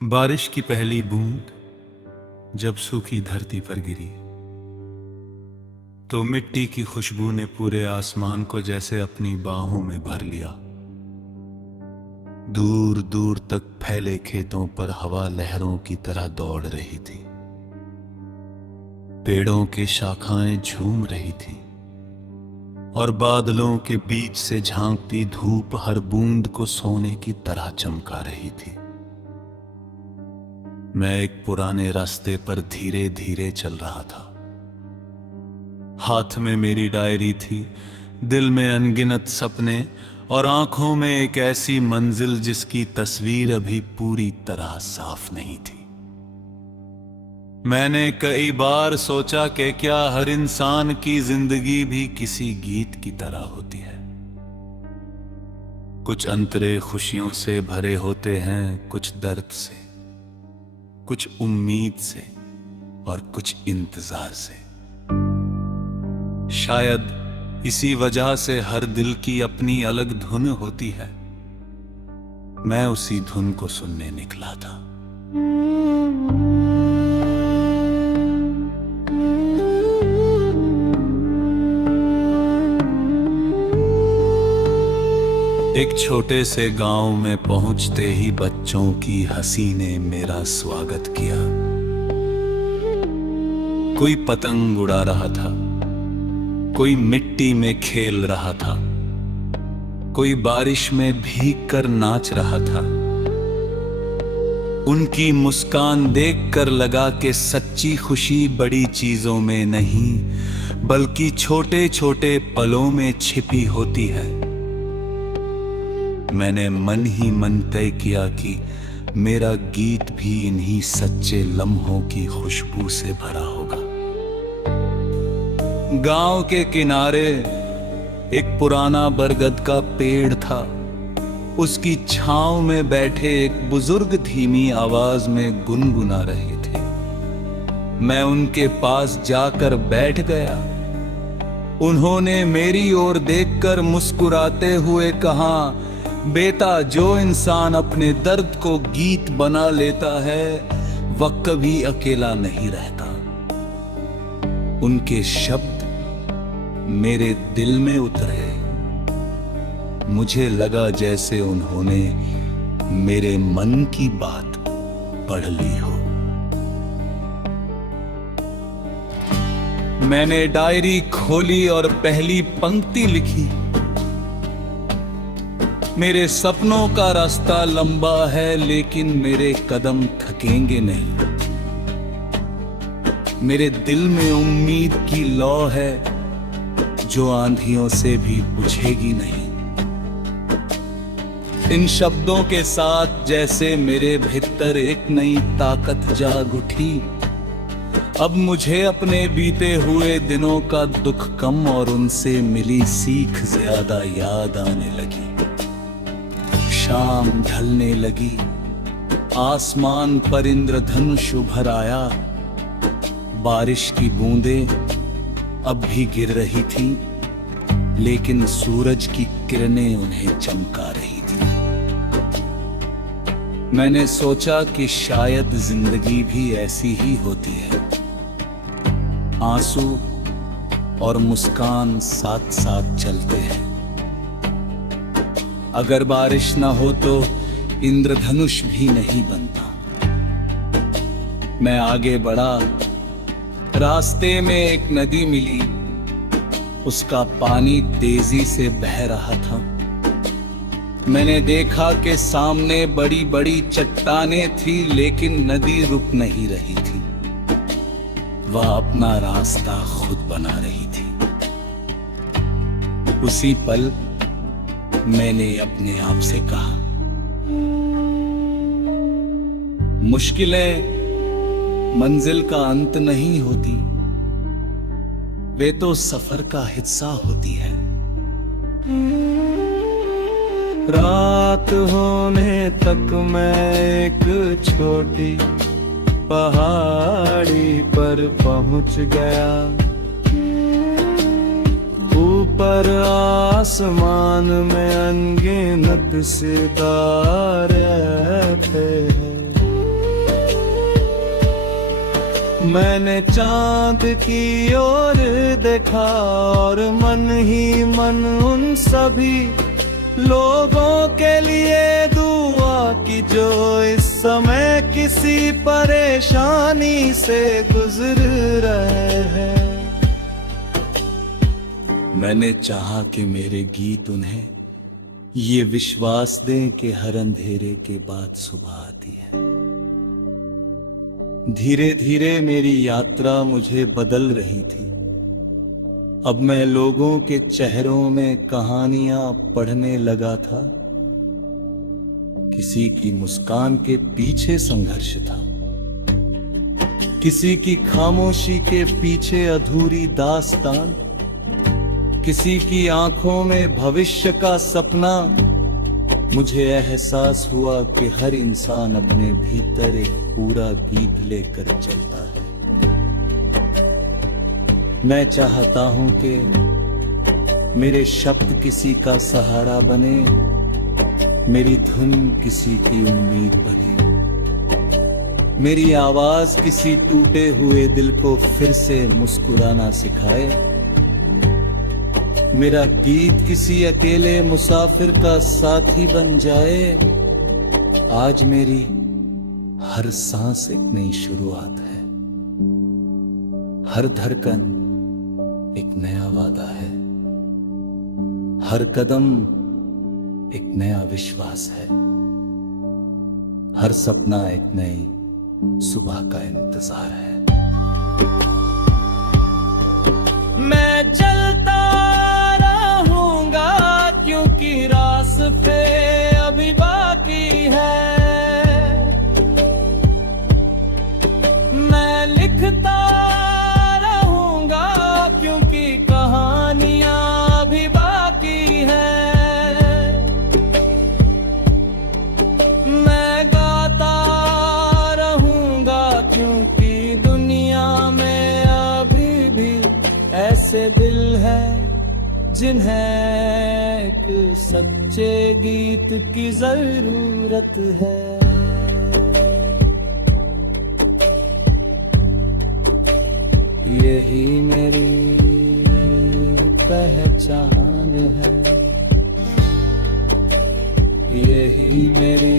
बारिश की पहली बूंद जब सूखी धरती पर गिरी तो मिट्टी की खुशबू ने पूरे आसमान को जैसे अपनी बाहों में भर लिया। दूर दूर तक फैले खेतों पर हवा लहरों की तरह दौड़ रही थी। पेड़ों की शाखाएं झूम रही थी और बादलों के बीच से झांकती धूप हर बूंद को सोने की तरह चमका रही थी। मैं एक पुराने रास्ते पर धीरे धीरे चल रहा था। हाथ में मेरी डायरी थी, दिल में अनगिनत सपने और आंखों में एक ऐसी मंजिल जिसकी तस्वीर अभी पूरी तरह साफ नहीं थी। मैंने कई बार सोचा कि क्या हर इंसान की जिंदगी भी किसी गीत की तरह होती है। कुछ अंतरे खुशियों से भरे होते हैं, कुछ दर्द से, कुछ उम्मीद से और कुछ इंतजार से। शायद इसी वजह से हर दिल की अपनी अलग धुन होती है। मैं उसी धुन को सुनने निकला था। एक छोटे से गांव में पहुंचते ही बच्चों की हंसी ने मेरा स्वागत किया। कोई पतंग उड़ा रहा था, कोई मिट्टी में खेल रहा था, कोई बारिश में भीग कर नाच रहा था। उनकी मुस्कान देखकर लगा कि सच्ची खुशी बड़ी चीजों में नहीं बल्कि छोटे छोटे पलों में छिपी होती है। मैंने मन ही मन तय किया कि मेरा गीत भी इन्हीं सच्चे लम्हों की खुशबू से भरा होगा। गांव के किनारे एक पुराना बरगद का पेड़ था। उसकी छांव में बैठे एक बुजुर्ग धीमी आवाज में गुनगुना रहे थे। मैं उनके पास जाकर बैठ गया। उन्होंने मेरी ओर देखकर मुस्कुराते हुए कहा, बेटा, जो इंसान अपने दर्द को गीत बना लेता है वह कभी अकेला नहीं रहता। उनके शब्द मेरे दिल में उतरे। मुझे लगा जैसे उन्होंने मेरे मन की बात पढ़ ली हो। मैंने डायरी खोली और पहली पंक्ति लिखी, मेरे सपनों का रास्ता लंबा है लेकिन मेरे कदम थकेंगे नहीं। मेरे दिल में उम्मीद की लौ है जो आंधियों से भी बुझेगी नहीं। इन शब्दों के साथ जैसे मेरे भीतर एक नई ताकत जाग उठी। अब मुझे अपने बीते हुए दिनों का दुख कम और उनसे मिली सीख ज्यादा याद आने लगी। शाम ढलने लगी, आसमान पर इंद्रधनुष उभर आया। बारिश की बूंदें अब भी गिर रही थी लेकिन सूरज की किरणें उन्हें चमका रही थी। मैंने सोचा कि शायद जिंदगी भी ऐसी ही होती है। आंसू और मुस्कान साथ साथ चलते हैं। अगर बारिश ना हो तो इंद्रधनुष भी नहीं बनता। मैं आगे बढ़ा। रास्ते में एक नदी मिली। उसका पानी तेजी से बह रहा था। मैंने देखा कि सामने बड़ी बड़ी चट्टानें थी लेकिन नदी रुक नहीं रही थी। वह अपना रास्ता खुद बना रही थी। उसी पल मैंने अपने आप से कहा, मुश्किलें मंजिल का अंत नहीं होती, वे तो सफर का हिस्सा होती है। रात होने तक मैं एक छोटी पहाड़ी पर पहुंच गया। ऊपर आसमान में अनगिनत सितारे थे। मैंने चांद की ओर देखा और मन ही मन उन सभी लोगों के लिए दुआ की जो इस समय किसी परेशानी से गुजर रहे हैं। मैंने चाहा कि मेरे गीत उन्हें ये विश्वास दें कि हर अंधेरे के बाद सुबह आती है। धीरे धीरे मेरी यात्रा मुझे बदल रही थी। अब मैं लोगों के चेहरों में कहानियां पढ़ने लगा था। किसी की मुस्कान के पीछे संघर्ष था, किसी की खामोशी के पीछे अधूरी दास्तान, किसी की आंखों में भविष्य का सपना। मुझे एहसास हुआ कि हर इंसान अपने भीतर एक पूरा गीत लेकर चलता है। मैं चाहता हूं कि मेरे शब्द किसी का सहारा बने, मेरी धुन किसी की उम्मीद बने, मेरी आवाज किसी टूटे हुए दिल को फिर से मुस्कुराना सिखाए, मेरा गीत किसी अकेले मुसाफिर का साथी बन जाए। आज मेरी हर सांस एक नई शुरुआत है, हर धड़कन एक नया वादा है, हर कदम एक नया विश्वास है, हर सपना एक नई सुबह का इंतजार है। मैं चलता रहूंगा क्योंकि रास्ते अभी बाकी है। मैं लिखता रहूंगा क्योंकि कहानियां अभी बाकी है। मैं गाता रहूंगा क्योंकि दुनिया में अभी भी ऐसे दिल हैं जिन्हें एक सच्चे गीत की जरूरत है। यही मेरी पहचान है, यही मेरी